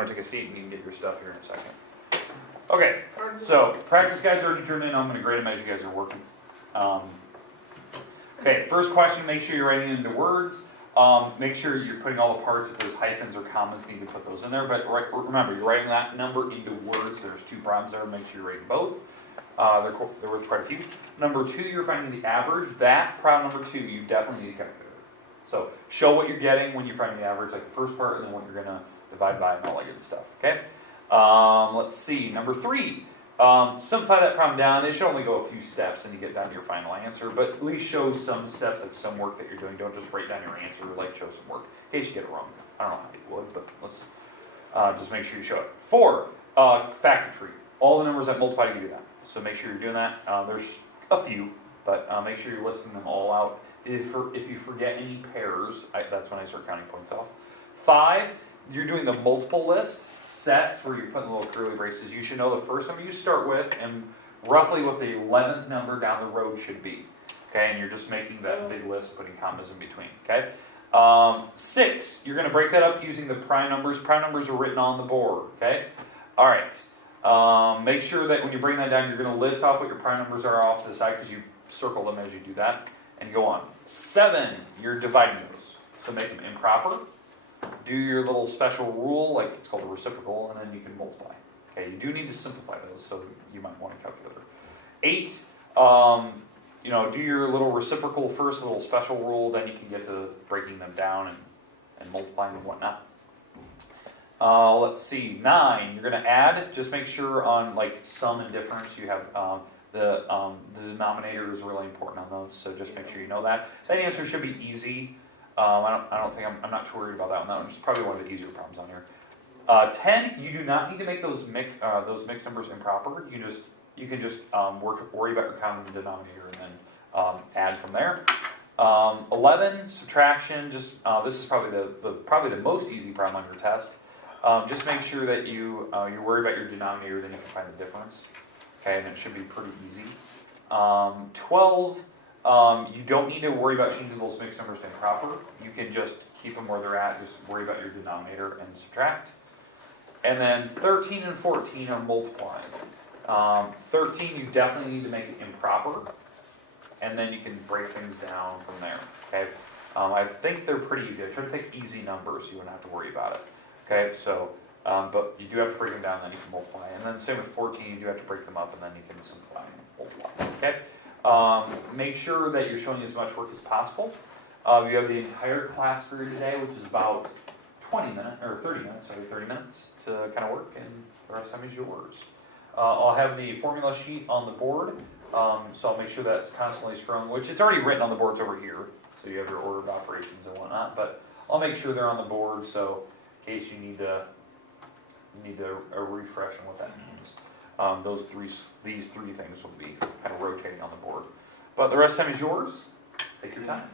want to take a seat and you can get your stuff here in a second. Okay, so practice guides are already turned in. I'm going to grade them as you guys are working. Okay, first question, make sure you're writing into words. Make sure you're putting all the parts. If there's hyphens or commas, you need to put those in there. But remember, you're writing that number into words. There's 2 problems there. Make sure you're writing both. They're worth quite a few. Number 2, you're finding the average. That problem number 2, you definitely need a calculator. So show what you're getting when you're finding the average, like the first part, and then what you're going to divide by and all that good stuff. Okay. Let's see. Number 3. Simplify that problem down. It should only go a few steps and you get down to your final answer, but at least show some steps, like some work that you're doing. Don't just write down your answer, like show some work, in case you get it wrong. I don't know how you would, but let's just make sure you show it. 4, factor tree. All the numbers that multiply, you do that. So make sure you're doing that. There's a few, but make sure you're listing them all out. If you forget any pairs, that's when I start counting points off. 5, you're doing the multiple list. Sets where you're putting little curly braces. You should know the first number you start with and roughly what the 11th number down the road should be. Okay, and you're just making that big list, putting commas in between. Okay. 6, you're going to break that up using the prime numbers. Prime numbers are written on the board. Okay. All right. Make sure that when you bring that down, you're going to list off what your prime numbers are off to the side because you circle them as you do that, and go on. 7, you're dividing those, so make them improper. Do your little special rule, like it's called a reciprocal, and then you can multiply. Okay, you do need to simplify those, so you might want a calculator. 8, do your little reciprocal first, little special rule, then you can get to breaking them down and multiplying and whatnot. Let's see, 9, you're going to add. Just make sure on like sum and difference, you have the denominator is really important on those, so just make sure you know that. That answer should be easy. I'm not too worried about that one. That one's probably one of the easier problems on here. 10, you do not need to make those mixed numbers improper. You can just worry about your common denominator and then add from there. 11, subtraction. This is probably the most easy problem on your test. Just make sure that you worry about your denominator, then you can find the difference. Okay, and it should be pretty easy. 12. You don't need to worry about changing those mixed numbers to improper. You can just keep them where they're at. Just worry about your denominator and subtract. And then 13 and 14 are multiplying. 13, you definitely need to make it improper. And then you can break things down from there. Okay. I think they're pretty easy. I try to pick easy numbers so you wouldn't have to worry about it. Okay. So, but you do have to break them down, then you can multiply. And then same with 14, you do have to break them up, and then you can simplify and multiply. Okay. Make sure that you're showing as much work as possible. You have the entire class for you today, which is about 30 minutes to kind of work, and the rest of time is yours. I'll have the formula sheet on the board, so I'll make sure that's constantly strung, which it's already written on the boards over here, so you have your order of operations and whatnot, but I'll make sure they're on the board, so in case you need a refresh on what that means. These three things will be kind of rotating on the board. But the rest of the time is yours. Take your time.